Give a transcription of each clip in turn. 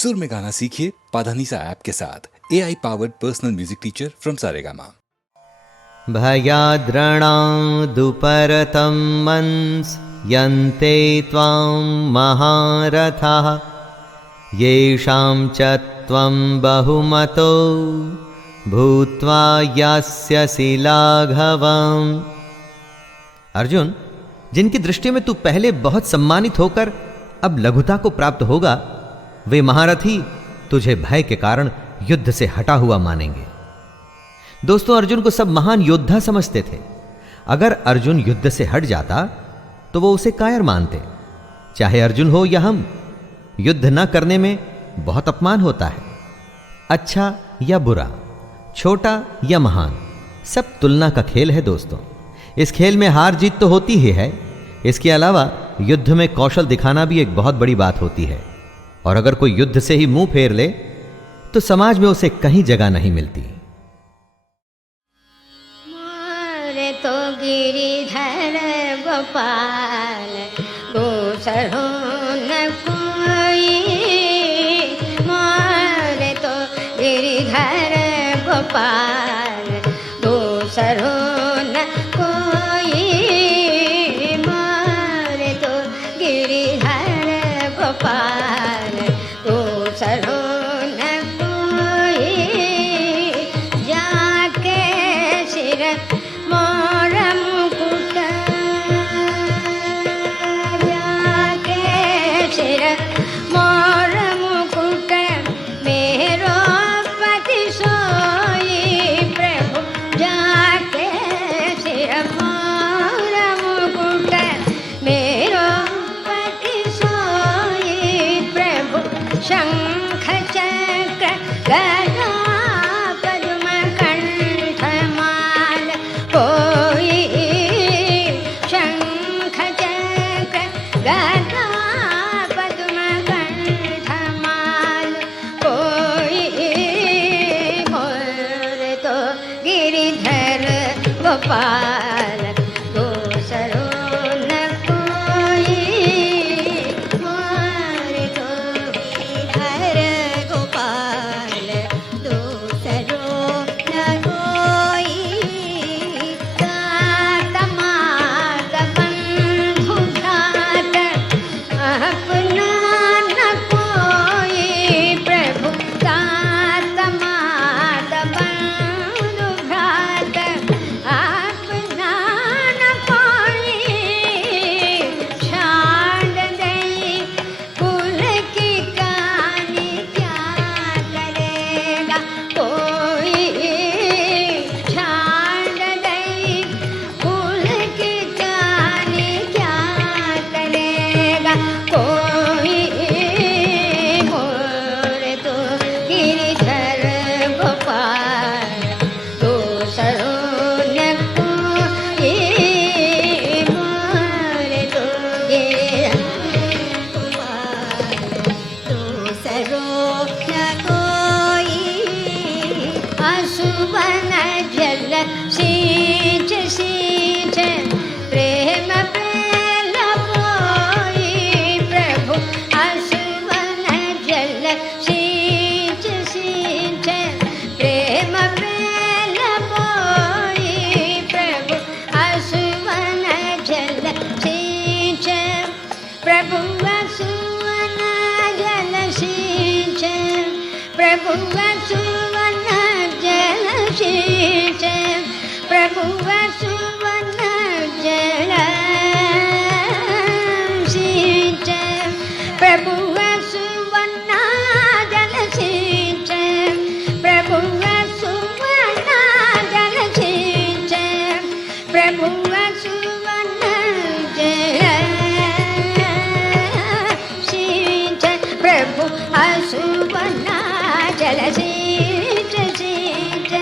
सुर में गाना सीखिए पाधानीसा ऐप के साथ। AI powered personal music teacher from Saregama. भयाद्रणादुपरतं मंस यन्ते त्वां महारथाः येषां च त्वं बहुमतो भूत्वा यास्यसि लाघवम्। अर्जुन, जिनकी दृष्टि में तू पहले बहुत सम्मानित होकर अब लघुता को प्राप्त होगा, वे महारथी तुझे भय के कारण युद्ध से हटा हुआ मानेंगे। दोस्तों, अर्जुन को सब महान योद्धा समझते थे। अगर अर्जुन युद्ध से हट जाता तो वो उसे कायर मानते। चाहे अर्जुन हो या हम, युद्ध न करने में बहुत अपमान होता है। अच्छा या बुरा, छोटा या महान, सब तुलना का खेल है। दोस्तों, इस खेल में हार जीत तो होती ही है, इसके अलावा युद्ध में कौशल दिखाना भी एक बहुत बड़ी बात होती है। और अगर कोई युद्ध से ही मुंह फेर ले तो समाज में उसे कहीं जगह नहीं मिलती। मोरे तो गिरिधर गोपाल दूसरो न कोई। मोरे तो गिरिधर गोपाल दूसरो न कोई। मोरे तो गिरिधर गोपाल दूसरो न कोई। जाके सिर मोर मुकुट, जाके सिर मोर मुकुट मेरो पति सोई। प्रभु जाके सिर मोर मुकुट मेरो पति सोई। प्रभु शंख चक्र गदा पद्म कंठ माल कोई। शंख चक्र गदा पद्म कंठ माल कोई। मोरे तो गिरिधर गोपाल दूसरो न कोई। मोरे तो गिरिधर गोपाल दूसरो न कोई। तात मात बंधु भ्रात अपना न कोई। प्रभु तात मात बंधु भ्रात अपना न कोई। छाड़ दई कुल की कहानी क्या करेगा कोई। छाड़ दई कुल की कहानी क्या करेगा कोई। मोरे तो गिरिधर गोपाल दूसरो न कोई। मोरे तो गिरिधर गोपाल दूसरो न कोई। असुवन जल सींच सींच प्रेम प्रेल बोई। प्रभु असुवन जल सींच सींच प्रेम प्रेल बोई। प्रभु असुवन जल सींच, प्रभु असुवन जल सींच, प्रभु असुवन जल सींच, प्रभु असुवन जल सींच, प्रभु असुवन जल सींच, प्रभु असुवन जल सींच, प्रभु असुवन जल सींच, प्रभु असुवन जल सींच सींच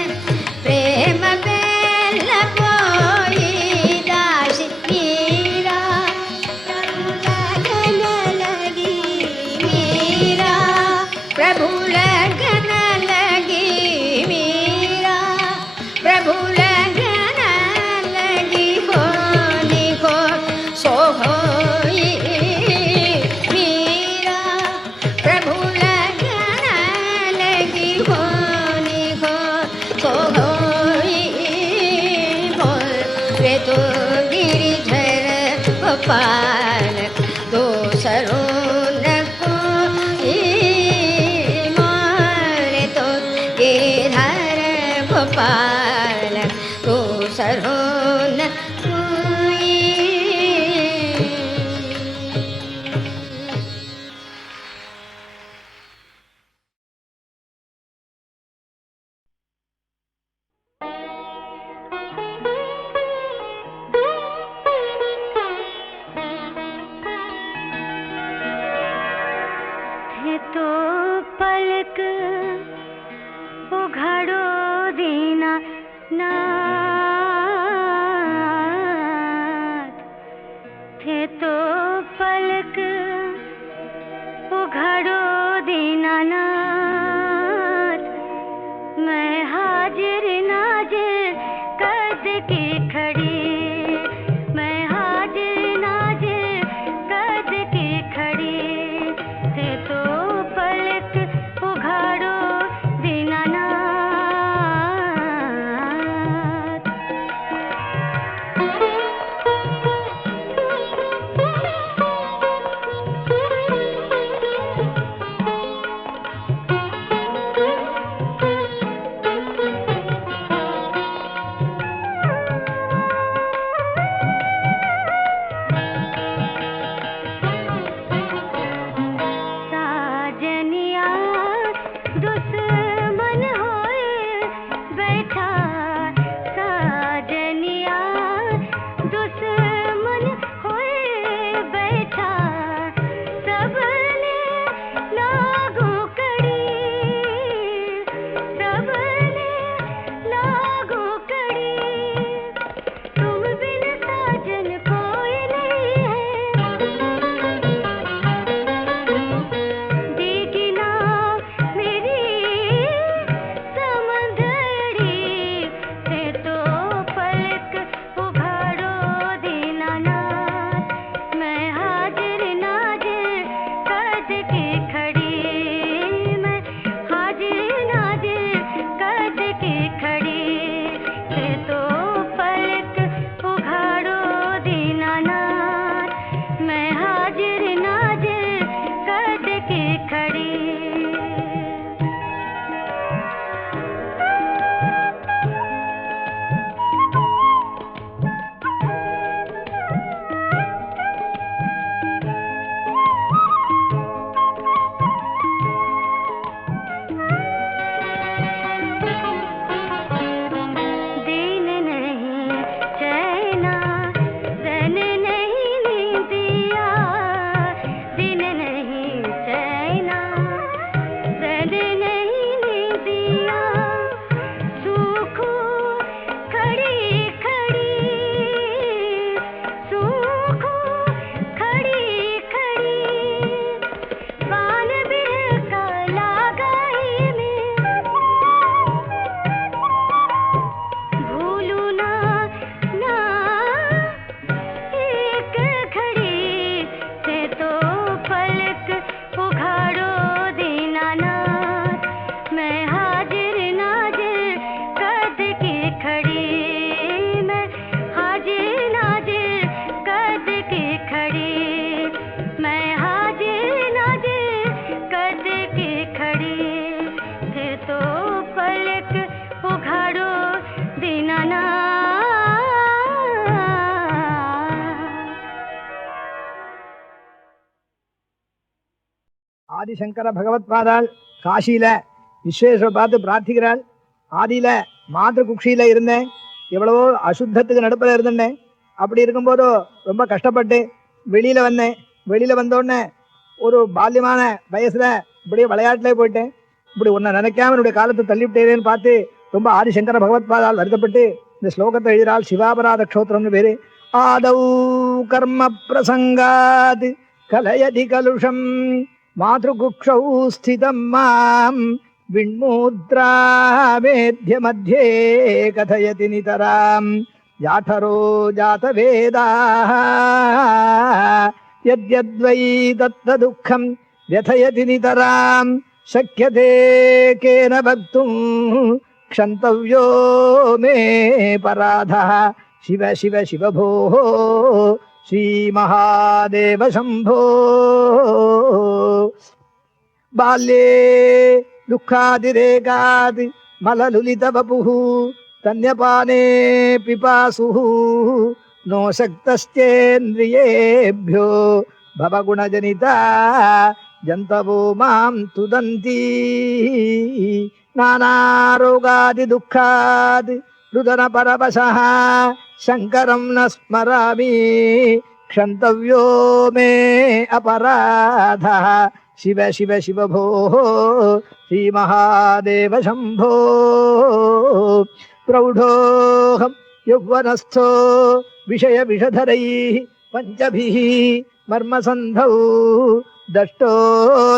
प्रेम बेल बोई। दासी मीरा प्रभु लगन लगी, मीरा प्रभु लगन लगी, मीरा प्रभु लगन लगी। होली हो सो होई मीरा प्रभु लगन पालक तू सरोन तो पलक उघाड़ो दीना नाथ थे तो पलक उघाड़ो दीना नाथ मैं हाजिर नाजिर कद की खड़ी मैं हाजिर नाजिर कद की खड़ी थे तो पलक उघाड़ो दीनानाथ साजनिया दुश्मन होए बैठा साजनिया दुश्मन होए बैठा सबने लागू कड़ी सबने लागू कड़ी तुम बिन साजन कोई नहीं है दीगिना मेरी समंदड़ी थे तो पलक उघाड़ो दीनानाथ मैं हाजिर नाजिर कद की खड़ी मैं हाजिर नाजिर कद की खड़ी थे तो पलक उघाड़ो दीनानाथ मैं हाजिर नाजिर कद की खड़ी दिन नहीं चैना रन नहीं दिया दिन नहीं चैना रन नहीं दिया सूखो खड़ी खड़ी सूखो खड़ी खड़ी पान बिहका लगाई में भूलू ना ना एक घड़ी से तो पलक उघाड़ो दीनानाथ मैं हाजिर नाजिर कद की खड़ी मैं हाजिर नाजिर कद की खड़ी मैं हाजिर नाजिर कद की खड़ी थे तो पलक उघाड़ो दीनानाथ ஆதிசங்கர பகவத்பாதால் காசியில விஸ்வேஸ்வர பார்த்து பிரார்த்திக்கிறாள். ஆதியில மாத்திரு குக்ஷியில இருந்தேன், எவ்வளவோ அசுத்தத்துக்கு நடுப்பில் இருந்தேன். அப்படி இருக்கும்போது ரொம்ப கஷ்டப்பட்டு வெளியில வந்தேன். வெளியில வந்தோடனே ஒரு பால்யமான வயசுல இப்படியே விளையாட்டுல போயிட்டேன். இப்படி ஒன்றை நினைக்காம என்னுடைய காலத்தை தள்ளிவிட்டேன்னு பார்த்து ரொம்ப ஆதிசங்கர பகவத்பாதால் வருத்தப்பட்டு இந்த ஸ்லோகத்தை எழுதினாள். சிவாபராத க்ஷோத்திரம்னு பேரு. ஆதௌ கர்ம பிரசங்காத் கலயதி கலுஷம் மாத்ருகுக்ஷௌ ஸ்திதம் மாம் விண்மூத்ராமேத்ய மத்யே கதயதி நிதராம் ஜாఠரோ ஜாதவேதாः யத்யத்வை தத்த துக்கம் व्यथयति नितरां शक्यते केन वक्तुं क्षन्तव्यो मे पराधः शिव शिव शिव भोः श्रीमहादेव शम्भो बाल्ये दुःखातिरेकात् मललुलितवपुः तन्यपाने पिपासुः नो शक्तश्चेन्द्रियेभ्यो भवगुणजनिता जन्तवो मां तुदन्ति नानारोगादिदुःखाद् रुदनपरवशः शङ्करं न स्मरामि क्षन्तव्यो मे अपराधः शिव शिव शिव भोः श्रीमहादेव शम्भो प्रौढोऽहं यौवनस्थो विषयविषधरैः पञ्चभिः मर्मसन्धौ दष्टो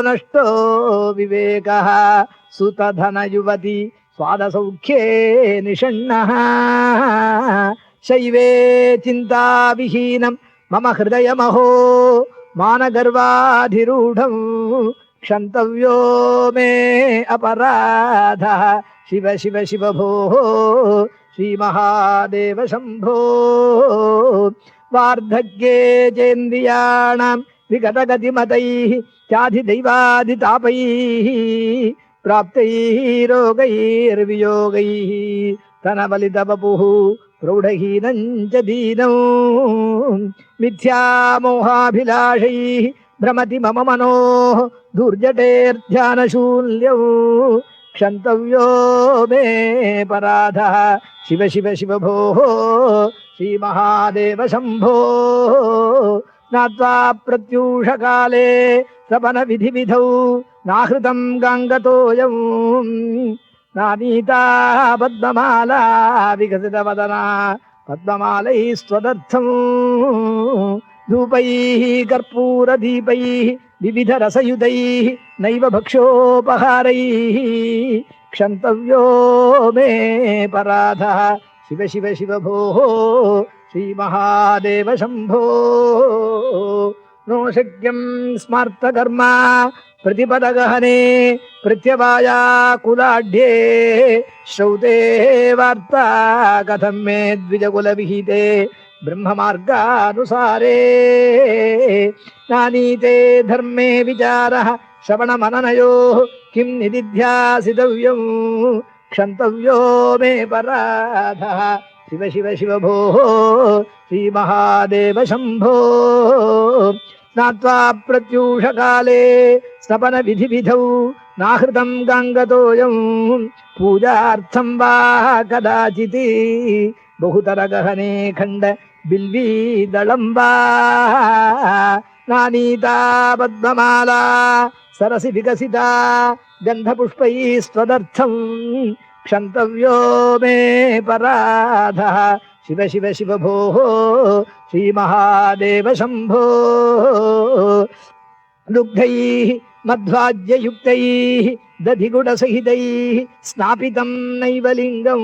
नष्टो विवेकः सुतधनयुवती स्वादसौख्ये निषण्णः शैवे चिन्ताविहीनं मम हृदयमहो मानगर्वाधिरूढं क्षन्तव्यो मे अपराधः शिव शिव शिव भोः श्रीमहादेव शम्भो वार्धक्ये चेन्द्रियाणां विगतगतिमतैः चाधिदैवाधितापैः प्राप्तैः रोगैर्वियोगैः तनबलितवपुः प्रौढहीनं च दीनौ मिथ्यामोहाभिलाषैः भ्रमति मम मनोः दुर्जटेर्ध्यानशूल्यौ क्षन्तव्यो मे पराधः शिव शिव शिव भोः श्रीमहादेव शम्भो नात्वा प्रत्यूषकाले सपनविधिविधौ नाहृतं गाङ्गतोऽयं नानीता पद्ममाला विकसितवदना पद्ममालैस्त्वदर्थं धूपैः कर्पूरदीपैः विविधरसयुतैः नैव भक्ष्योपहारैः क्षन्तव्यो मे पराधः शिव शिव शिव भोः श्रीमहादेव शम्भो नो शक्यं स्मार्तकर्म प्रतिपदगहने प्रत्यवायाकुलाढ्ये श्रौते वार्ता कथं मे द्विजकुलविहिते ब्रह्ममार्गानुसारे नानीते धर्मे विचारः श्रवणमननयोः किं निदिध्यासितव्यं क्षन्तव्यो मे पराधः शिव शिव शिव भोः श्रीमहादेव शम्भो स्नात्वा प्रत्यूषकाले स्नपनविधिविधौ नाहृतं गाङ्गतोऽयं पूजार्थं वा कदाचित् बहुतरगहने खण्ड बिल्वीदलं वा नानीता पद्ममाला सरसि विकसिता गन्धपुष्पैस्त्वदर्थं क्षन्तव्यो मे पराधः शिव शिव शिव भोः श्रीमहादेव शम्भो दुग्धैः मध्वाज्ययुक्तैः दधिगुडसहितैः स्नापितं नैव लिङ्गं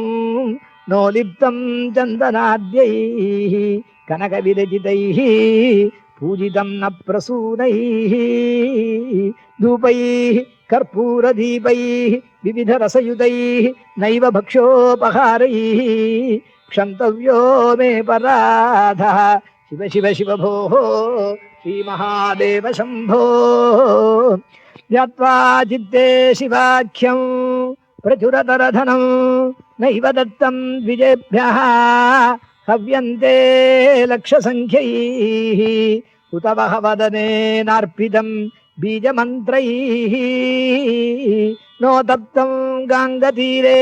नोलिप्तं चन्दनाद्यैः कनकविरचितैः पूजितं न प्रसूनैः धूपैः कर्पूरदीपैः विविधरसयुतैः नैव भक्ष्योपहारैः क्षन्तव्यो मे पराधः शिव शिव शिव भोः श्रीमहादेव शम्भो ज्ञात्वा चित्ते शिवाख्यं प्रचुरतरधनं नैव दत्तं द्विजेभ्यः हव्यन्ते लक्षसङ्ख्यैः उत वः वदनेनार्पितं बीजमन्त्रैः नो तप्तं गाङ्गतीरे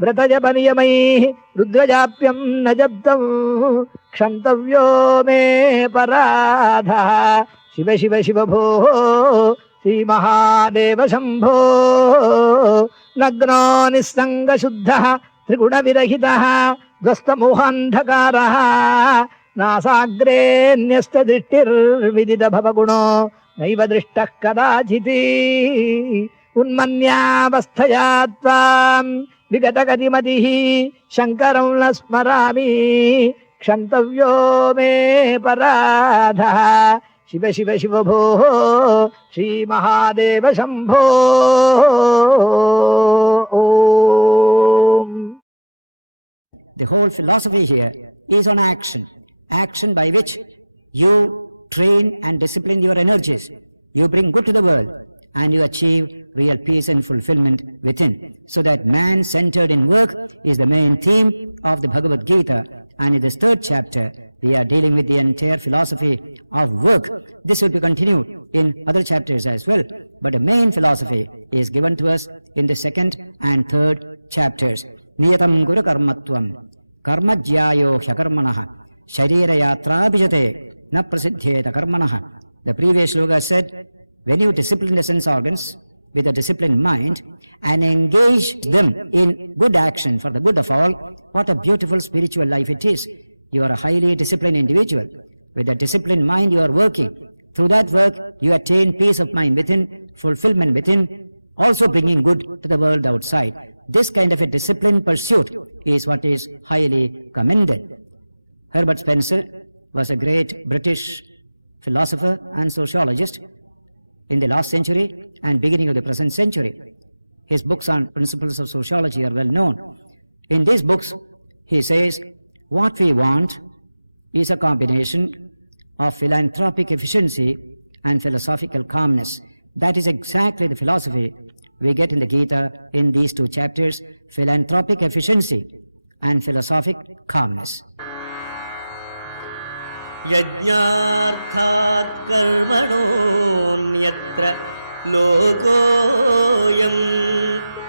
व्रतजपनियमैः रुद्रजाप्यं न जप्तं क्षन्तव्यो मे पराधः शिव शिव शिव भोः श्रीमहादेव शम्भो नग्नो निस्सङ्गशुद्धः त्रिगुणविरहितः ध्वस्तमोहान्धकारः नासाग्रे न्यस्तदृष्टिर्विदितभवगुणो नैव दृष्टः कदाचित् उन्मन्यावस्थया त्वां विगतगतिमतिः शङ्करं न स्मरामि क्षन्तव्यो मे पराधः शिव शिव शिव भोः श्रीमहादेव शम्भो ॐ The whole philosophy here is on action. Action by which you train and discipline your energies. You bring good to the world. and you achieve real peace and fulfillment within. So that man centered in work is the main theme of the Bhagavad Gita. And in this third chapter, we are dealing with the entire philosophy of work. This will be continued in other chapters as well. But the main philosophy is given to us in the second and third chapters. Niyatam guru karmatvam karma jyayo hyakarmanaha sharira yatrabhijate na prasidhyeta karmanaha. The previous sloka said, when you discipline the sense organs with a disciplined mind and engage them in good action for the good of all, what a beautiful spiritual life it is. You are a highly disciplined individual. With a disciplined mind you are working. Through that work you attain peace of mind within, fulfillment within, also bringing good to the world outside. This kind of a disciplined pursuit is what is highly commended. Herbert Spencer was a great British philosopher and sociologist in the last century and beginning of the present century. His books on principles of sociology are well known. In these books, he says, what we want is a combination of philanthropic efficiency and philosophical calmness. That is exactly the philosophy we get in the Gita in these two chapters, philanthropic efficiency and philosophic calmness. यज्ञार्थात् कर्मणोऽन्यत्र लोकोऽयं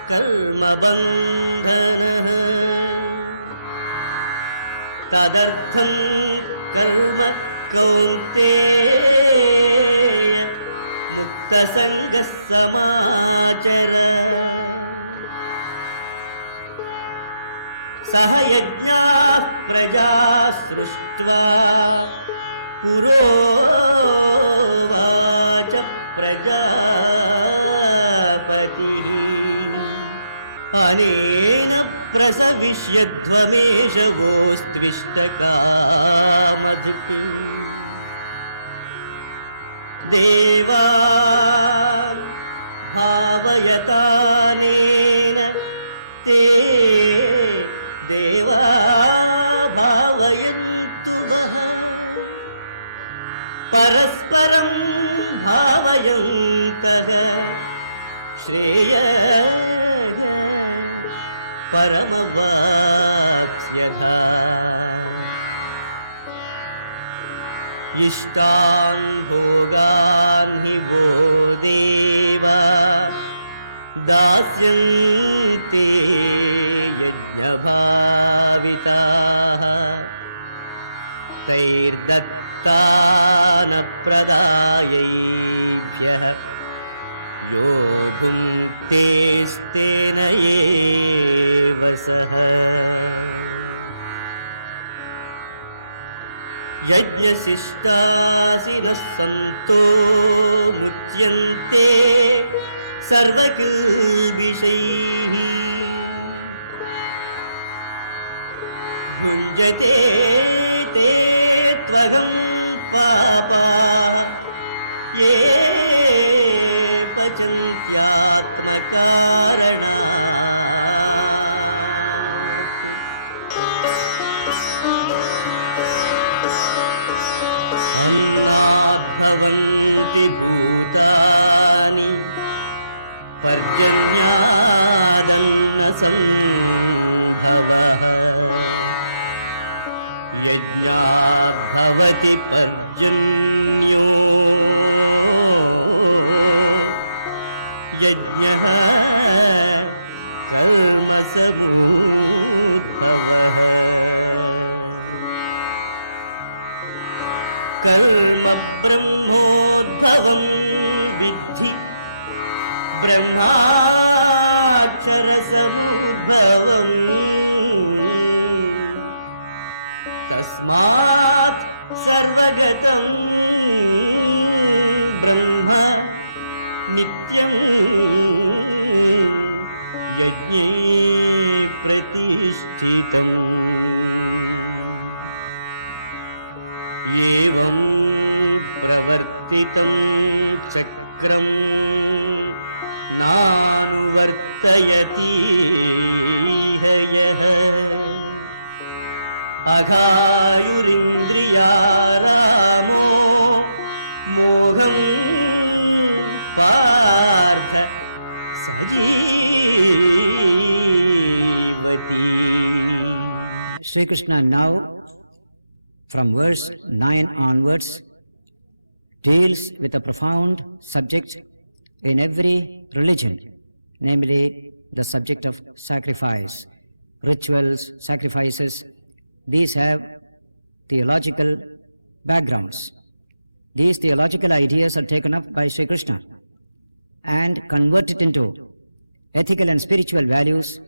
कर्मबन्धनः तदर्थं कर्म कौन्तेय मुक्तसङ्गः समाचर सह यज्ञाः प्रजा सृष्ट्वा पुरोवाच प्रजापतिः अनेन प्रसविष्यध्वमेषवोस्त्विष्टकामधुक् देवा भावयतानेन ते देवा भावयन्तु वः परस्परं भावयन्तः श्रेयः परमवाप्स्यथा इष्टान् भोगान् हि वो देवा दास्यन्ते यज्ञभाविताः तैर्दत्तानप्रदायैभ्यः यो भुङ्क्तेस्तेन एव सः यज्ञशिष्टासिनः सन्तो मुच्यन्ते सर्वकिल्बिषैः भुञ्जते ते त्वहं पापाः ये पचन्त्यात्मकारणात् अन्नाद्भवन्ति भूतानि पर्जन्यादन्नसम्भवः यज्ञाद्भवति पर्जन्यो यज्ञः कर्मसमुद्भवः कर्म ब्रह्मोद्भवं विद्धि ब्रह्माक्षरसमुद्भवम् तस्मात् सर्वगतं ब्रह्म नित्यं यज्ञे प्रतिष्ठितम् एवं प्रवर्तितं चक्रं नानुवर्तयति यः अघायुरिन्द्रियारामो मोहं Partha सजीवती. Sri Krishna now, from verse 9 onwards, deals with a profound subject in every religion, namely the subject of sacrifice. Rituals, sacrifices, these have theological backgrounds. These theological ideas are taken up by Sri Krishna and converted into ethical and spiritual values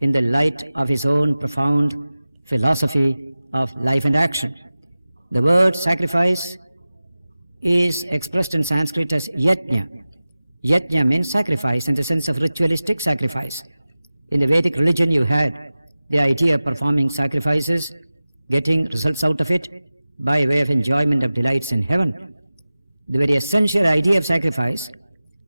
in the light of his own profound philosophy of life and action. The word sacrifice is expressed in Sanskrit as yajna. Yajna means sacrifice in the sense of ritualistic sacrifice. In the Vedic religion, you had the idea of performing sacrifices, getting results out of it by way of enjoyment of delights in heaven. The very essential idea of sacrifice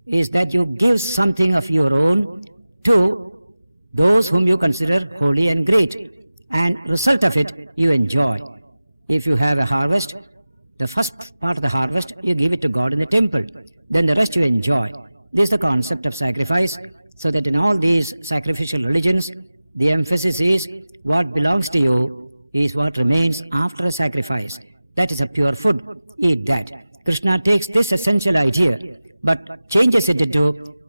is that you give something of your own to those whom you consider holy and great, and result of it you enjoy. If you have a harvest, the first part of the harvest you give it to God in the temple, then the rest you enjoy. This is the concept of sacrifice, so that in all these sacrificial religions, the emphasis is what belongs to you is what remains after a sacrifice. That is a pure food. Eat that. Krishna takes this essential idea but changes it into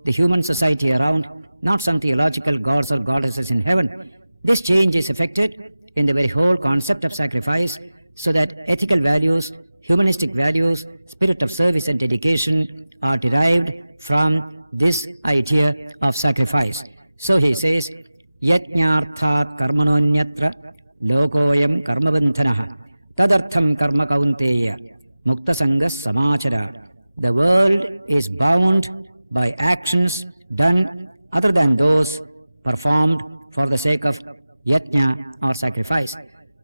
the human society around, not some theological gods or goddesses in heaven. This change is effected in the very whole concept of sacrifice, so that ethical values, humanistic values, spirit of service and dedication are derived from this idea of sacrifice. So he says, Yajñārthāt karmanonyatra lokoyam karmabandhanaha tadartham karma kaunteya muktasangas samachara. The world is bound by actions done other than those performed for the sake of yajna or sacrifice.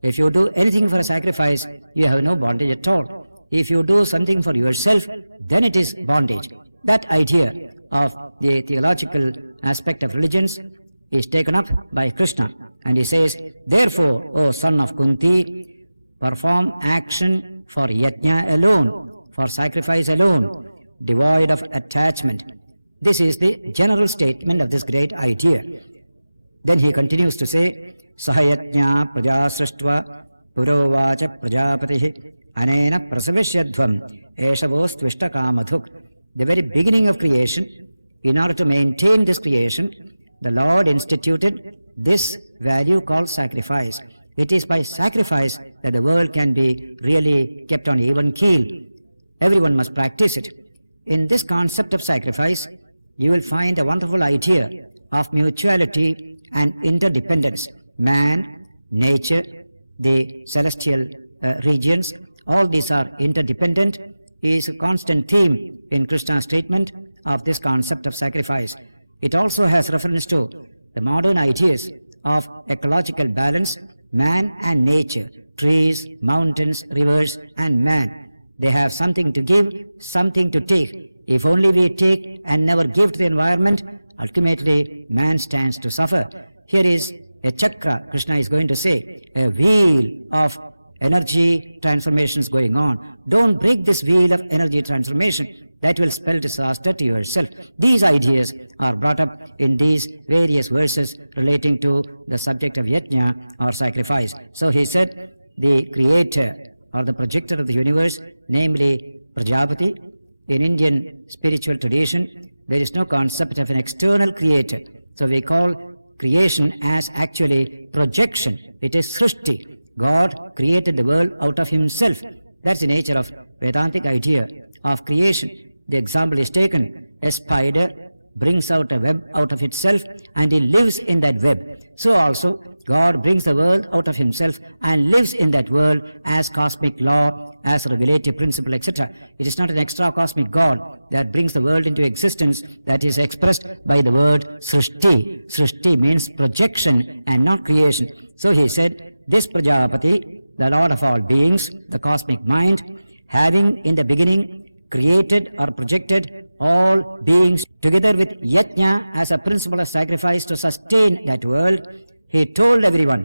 If you do anything for a sacrifice, you have no bondage at all. If you do something for yourself, then it is bondage. That idea of the theological aspect of religions is taken up by Krishna. And he says, therefore, O son of Kunti, perform action for yajna alone, for sacrifice alone, devoid of attachment. This is the general statement of this great idea. Then he continues to say, Sahayajna praja srishtva purovacha prajapatihi anena prasavishyadhvam eshavos tvishta kamadhuk. The very beginning of creation, in order to maintain this creation, the Lord instituted this value called sacrifice. It is by sacrifice that the world can be really kept on even keel. Everyone must practice it. In this concept of sacrifice, you will find a wonderful idea of mutuality and interdependence. Man, nature, the celestial regions, all these are interdependent, is a constant theme in Krishna's treatment of this concept of sacrifice. It also has reference to the modern ideas of ecological balance, man and nature, trees, mountains, rivers, and man. They have something to give, something to take. If only we take and never give to the environment, ultimately man stands to suffer. Here is a chakra, Krishna is going to say, a wheel of energy transformations going on. Don't break this wheel of energy transformation. That will spell disaster to yourself. These ideas are brought up in these various verses relating to the subject of yajna or sacrifice. So he said, the creator or the projector of the universe, namely Prajapati. In Indian spiritual tradition, there is no concept of an external creator. So we call creation as actually projection. It is Srishti. God created the world out of himself. That's the nature of Vedantic idea of creation. The example is taken. A spider brings out a web out of itself and he lives in that web. So also God brings the world out of himself and lives in that world as cosmic law, as regulative principle, etc. It is not an extra cosmic God that brings the world into existence, that is expressed by the word Srishti. Srishti means projection and not creation. So he said, this Prajapati, the Lord of all beings, the cosmic mind, having in the beginning created or projected all beings together with yajna as a principle of sacrifice to sustain that world, he told everyone,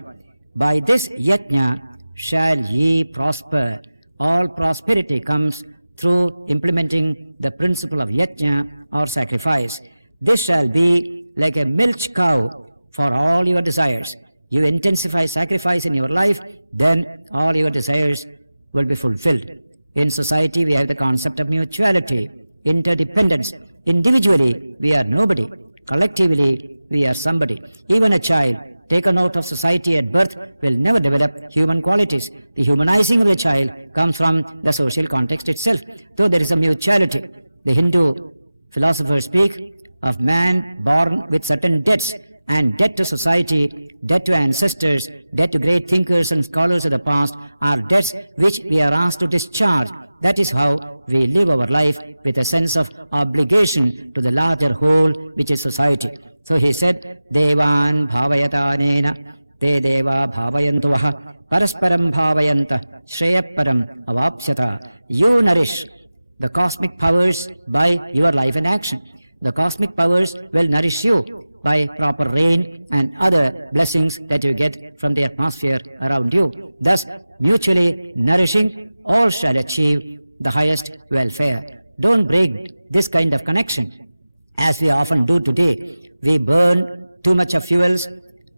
by this yajna shall ye prosper. All prosperity comes through implementing the principle of yajna or sacrifice. This shall be like a milch cow for all your desires. You intensify sacrifice in your life, then all your desires will be fulfilled. In society, we have the concept of mutuality, interdependence. Individually, we are nobody. Collectively, we are somebody. Even a child taken out of society at birth will never develop human qualities. The humanizing of the child comes from the social context itself. Though there is a mutuality, the Hindu philosophers speak of man born with certain debts, and debt to society, debt to ancestors, debt to great thinkers and scholars of the past are debts which we are asked to discharge. That is how we live our life, with a sense of obligation to the larger whole, which is society. So he said, Devan bhavayatanena te deva bhavayantuvaha parasparam bhavayanta shreyaparam avapsyata. You nourish the cosmic powers by your life and action. The cosmic powers will nourish you by proper rain and other blessings that you get from the atmosphere around you. Thus, mutually nourishing, all shall achieve the highest welfare. Don't break this kind of connection, as we often do today. We burn too much of fuels,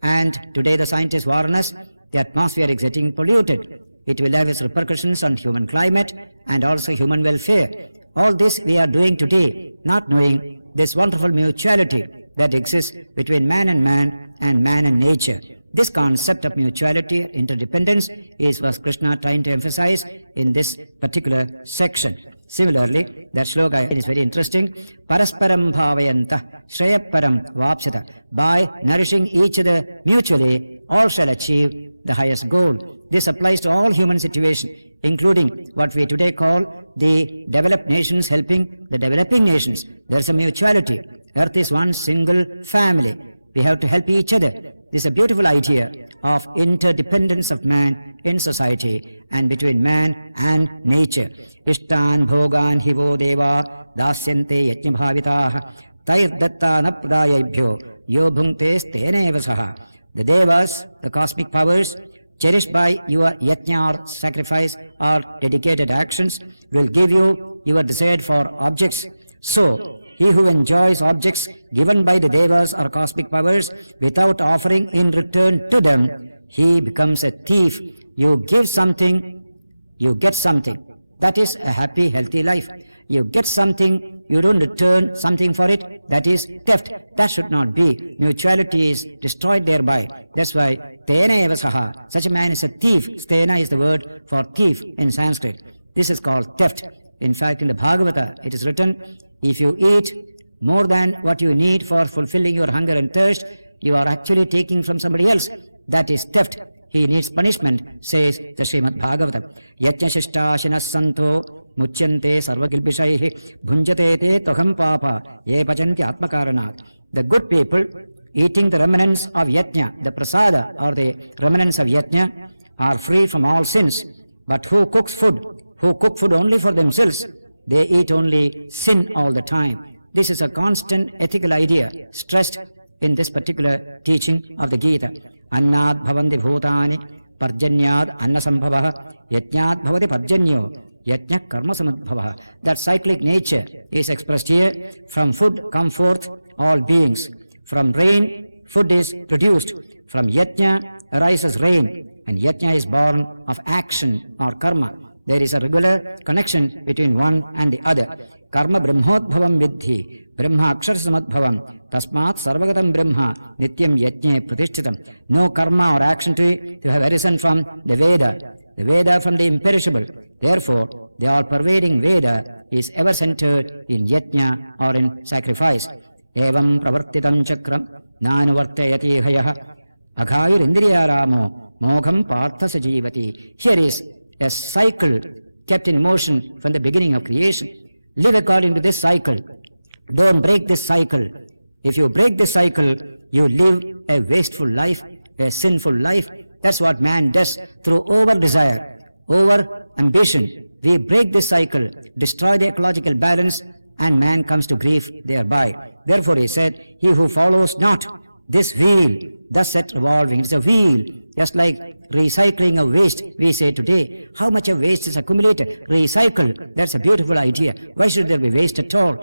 and today the scientists warn us the atmosphere is getting polluted. It will have its repercussions on human climate and also human welfare. All this we are doing today, not knowing this wonderful mutuality that exists between man and nature. This concept of mutuality, interdependence, is what Krishna trying to emphasize in this particular section. Similarly, that shloka is very interesting. Parasparam bhavayanta shreyaparam vapsyata. By nourishing each other mutually, all shall achieve the highest goal. This applies to all human situations, including what we today call the developed nations helping the developing nations. There is a mutuality. Earth is one single family. We have to help each other. This is a beautiful idea of interdependence of man in society and between man and nature. Ishtan bhogan hivo deva dasyante yajna bhavitaha tair datta napradayabhyo yo bhungte stene vasaha. The devas, the cosmic powers, cherished by your yajna or sacrifice or dedicated actions, will give you your desired for objects. So, he who enjoys objects given by the devas or cosmic powers without offering in return to them, he becomes a thief. You give something, you get something. That is a happy, healthy life. You get something, you don't return something for it. That is theft. That should not be. Mutuality is destroyed thereby. That's why Tena eva saha. Such a man is a thief. Stena is the word for thief in Sanskrit. This is called theft. In fact, in the Bhagavata, it is written, if you eat more than what you need for fulfilling your hunger and thirst, you are actually taking from somebody else. That is theft. He needs punishment, says the Srimad Bhagavatam. Yajna shishtashinas santo muchyante sarvagilbishaihi bhunjate te toham papa ye pajanti atmakaranat. The good people eating the remnants of yajna, the prasada or the remnants of yajna, are free from all sins. But who cook food only for themselves, they eat only sin all the time. This is a constant ethical idea stressed in this particular teaching of the Gita. Annad bhavanti bhutani parjanyad annasambhavaha yajnad bhavati parjanyo yajna karma samadbhavaha. That cyclic nature is expressed here. From food come forth all beings. From rain, food is produced. From yajna arises rain, and yajna is born of action or karma. There is a regular connection between one and the other. Karma brahmodbhavam vidhi, brahma akshar samadbhavam, tasmat sarvagatam brahma, nityam yajne pratishtitam. No karma or action to have arisen from the Veda from the imperishable. Therefore, the all-pervading Veda is ever centered in yajna or in sacrifice. Evam pravartitam chakram nanuvartayati hayaha aghayir indriyaramo mogham partha sajivati. Here is a cycle kept in motion from the beginning of creation. Live according to this cycle. Don't break this cycle. If you break this cycle, you live a wasteful life, a sinful life. That's what man does through over-desire, over-ambition. We break this cycle, destroy the ecological balance, and man comes to grief thereby. Therefore he said, he who follows not this wheel thus set revolving. It's a wheel, just like recycling of waste. We say today, how much of waste is accumulated? Recycle, that's a beautiful idea. Why should there be waste at all?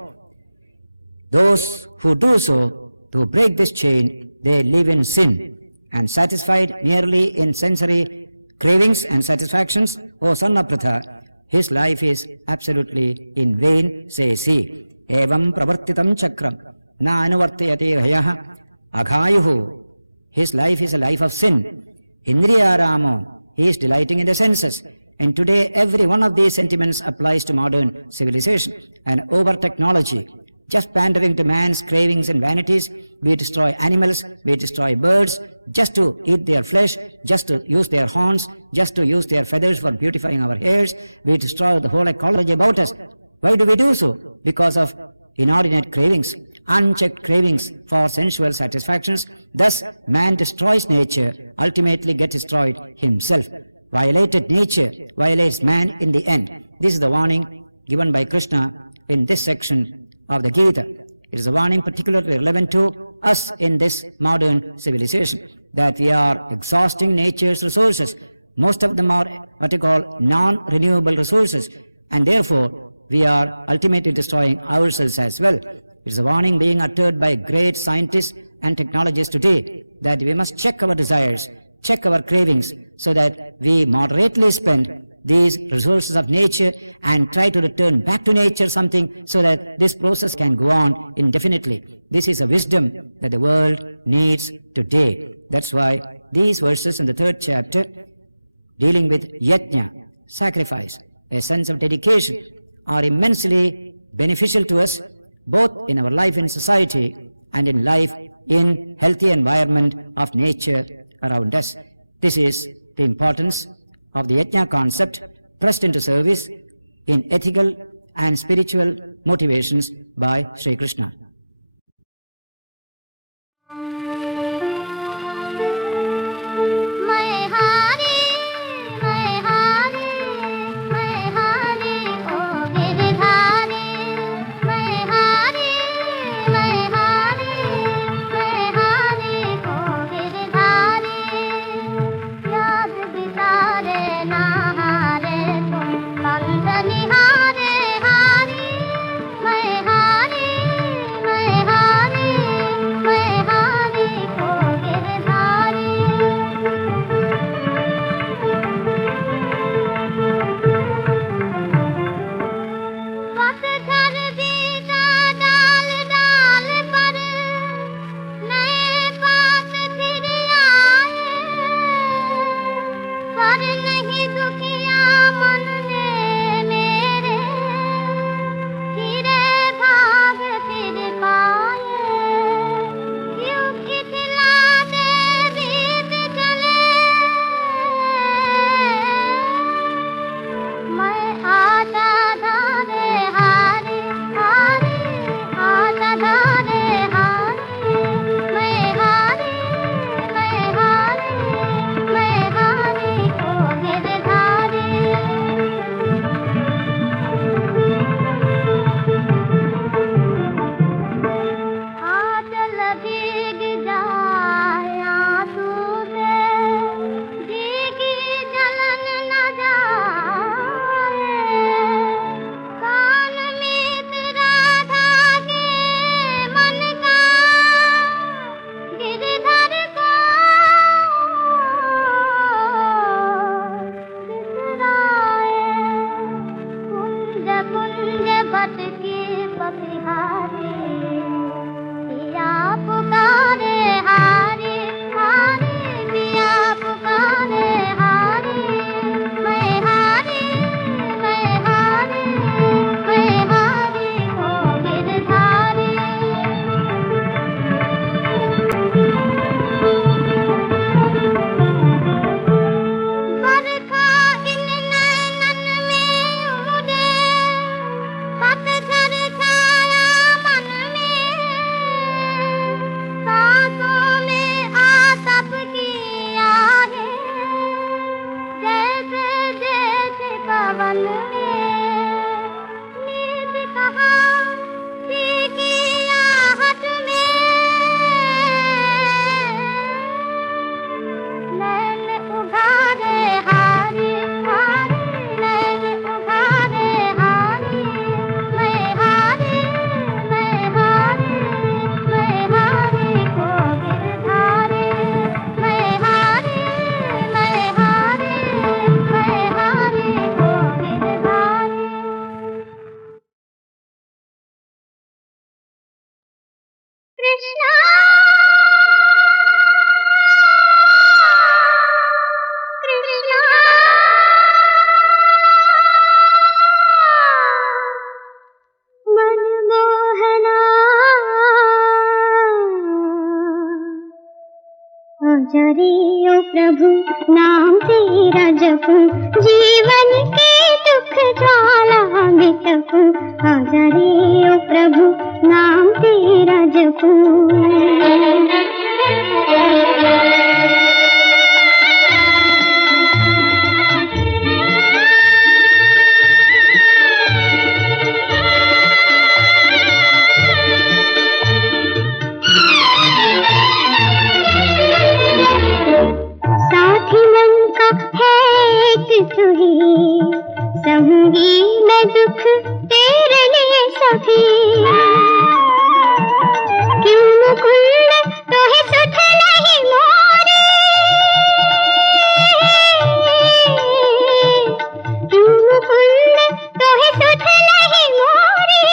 Those who do so, who break this chain, they live in sin, and satisfied merely in sensory cravings and satisfactions, O son of Pritha, his life is absolutely in vain, says he. Evam pravartitam chakram na anuvartayate hayah aghayuhu. His life is a life of sin. Indriyaramo, he is delighting in the senses. And today every one of these sentiments applies to modern civilization. And over technology, just pandering to man's cravings and vanities, we destroy animals, we destroy birds, just to eat their flesh, just to use their horns, just to use their feathers for beautifying our hairs. We destroy the whole ecology about us. Why do we do so? Because of inordinate cravings, unchecked cravings for sensual satisfactions. Thus, man destroys nature, ultimately gets destroyed himself. Violated nature violates man in the end. This is the warning given by Krishna in this section of the Gita. It is a warning particularly relevant to us in this modern civilization, that we are exhausting nature's resources. Most of them are what you call non-renewable resources, and therefore we are ultimately destroying ourselves as well. It is a warning being uttered by great scientists and technologists today, that we must check our desires, check our cravings, so that we moderately spend these resources of nature and try to return back to nature something, so that this process can go on indefinitely. This is a wisdom that the world needs today. That's why these verses in the 3rd chapter, dealing with yajna, sacrifice, a sense of dedication, are immensely beneficial to us, both in our life in society and in life in healthy environment of nature around us. This is the importance of the yajna concept pressed into service in ethical and spiritual motivations by Sri Krishna. जरे ओ प्रभु नाम तेरा जपूं, जीवन के दुख ज्वाला मिटपूं। आजा रे ओ प्रभु नाम तेरा जपूं। सहूंगी मैं दुख तेरे लिए सभी, क्यों मुकुंद तो है सुध नहीं मोरे, क्यों मुकुंद तो है सुध नहीं मोरे।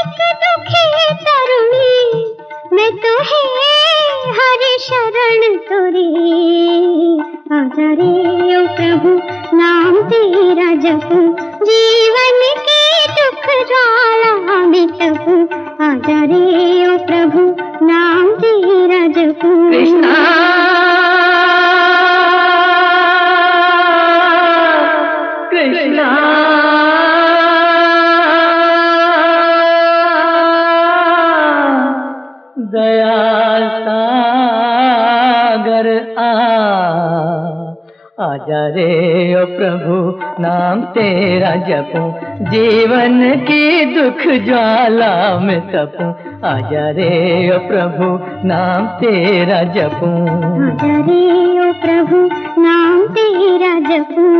एक दुखी तरुणी मैं तो है हर शरण तोरे। आजा रे ओ प्रभु नाम तेरा जपूं, जीवन के दुख ज्वाला मिटपूं। आजा रे ओ प्रभु नाम तेरा जपूं। कृष्णा कृष्णा दया सागर आजा रे ओ प्रभु नाम तेरा जपूं, जीवन की दुख ज्वाला में तपूं। आजा रे ओ प्रभु नाम तेरा जपूं। आजा रे ओ प्रभु नाम तेरा जपूं।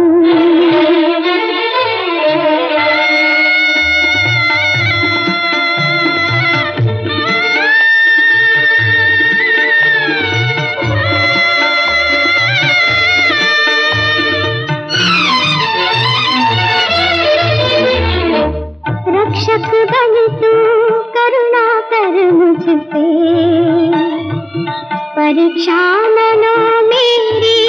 रक्षक बन तू करुणा कर मुझ पे, परीक्षा न लो मेरी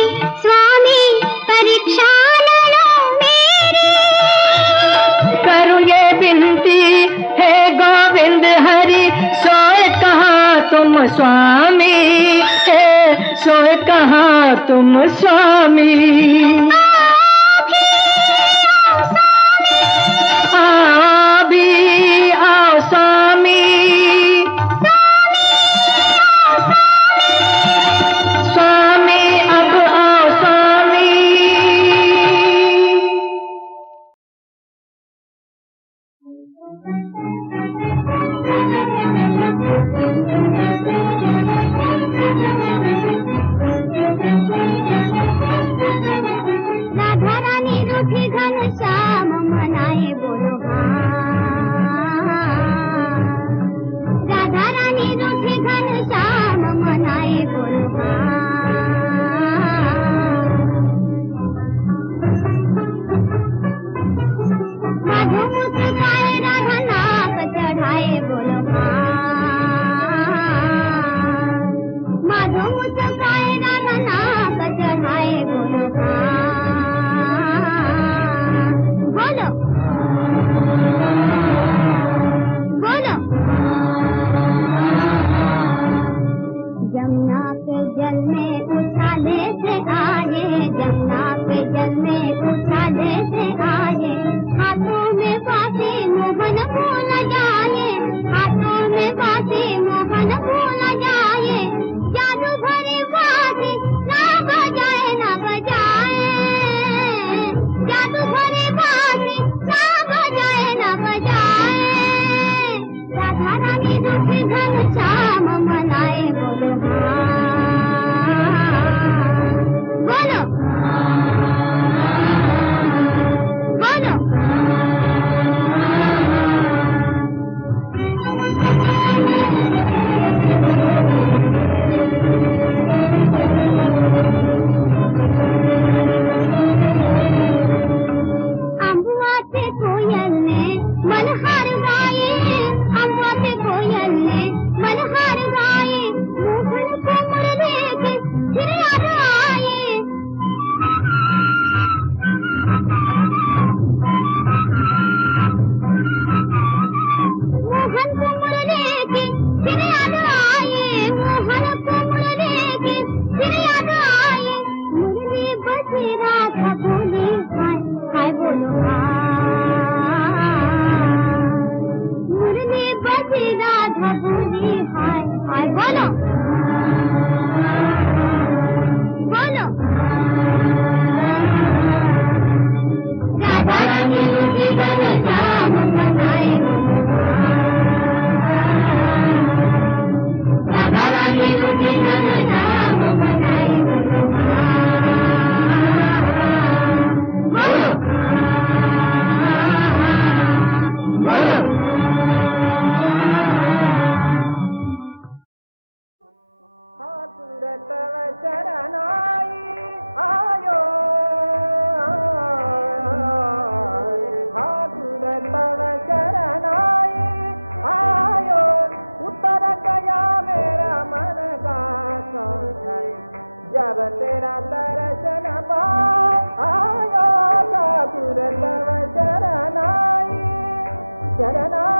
स्वामी, परीक्षा न लो मेरी। करूं ये विनती है गोविंद हरि, सोए कहाँ तुम स्वामी है, सोए कहाँ तुम स्वामी। शरणाई आयो ठाकुर तव शरणाई आयो उतर गया मेरा मन का संशय जब तेरा दर्शन पाए आयो ठाकुर तव शरणाई शरणाई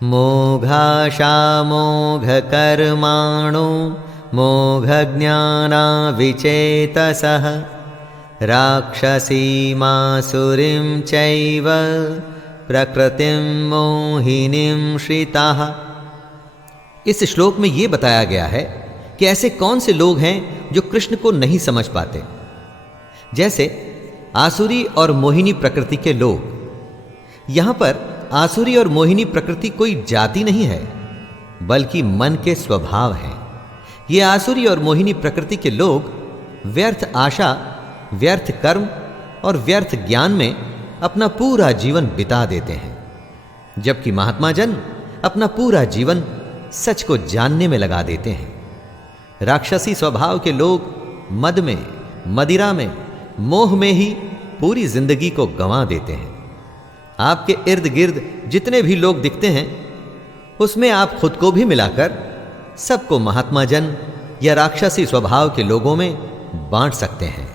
मोघाशामोघकर्माणो मोघज्ञानाविचेतसः राक्षसीमासुरीं चैव प्रकृतिं मोहिनीं श्रिताः। इस श्लोक में ये बताया गया है कि ऐसे कौन से लोग हैं जो कृष्ण को नहीं समझ पाते, जैसे आसुरी और मोहिनी प्रकृति के लोग। यहां पर आसुरी और मोहिनी प्रकृति कोई जाति नहीं है, बल्कि मन के स्वभाव है। ये आसुरी और मोहिनी प्रकृति के लोग व्यर्थ आशा, व्यर्थ कर्म और व्यर्थ ज्ञान में अपना पूरा जीवन बिता देते हैं, जबकि महात्मा जन अपना पूरा जीवन सच को जानने में लगा देते हैं। राक्षसी स्वभाव के लोग मद में, मदिरा में, मोह में ही पूरी जिंदगी को गंवा देते हैं। आपके इर्द गिर्द जितने भी लोग दिखते हैं, उसमें आप खुद को भी मिलाकर सबको महात्मा जन या राक्षसी स्वभाव के लोगों में बांट सकते हैं।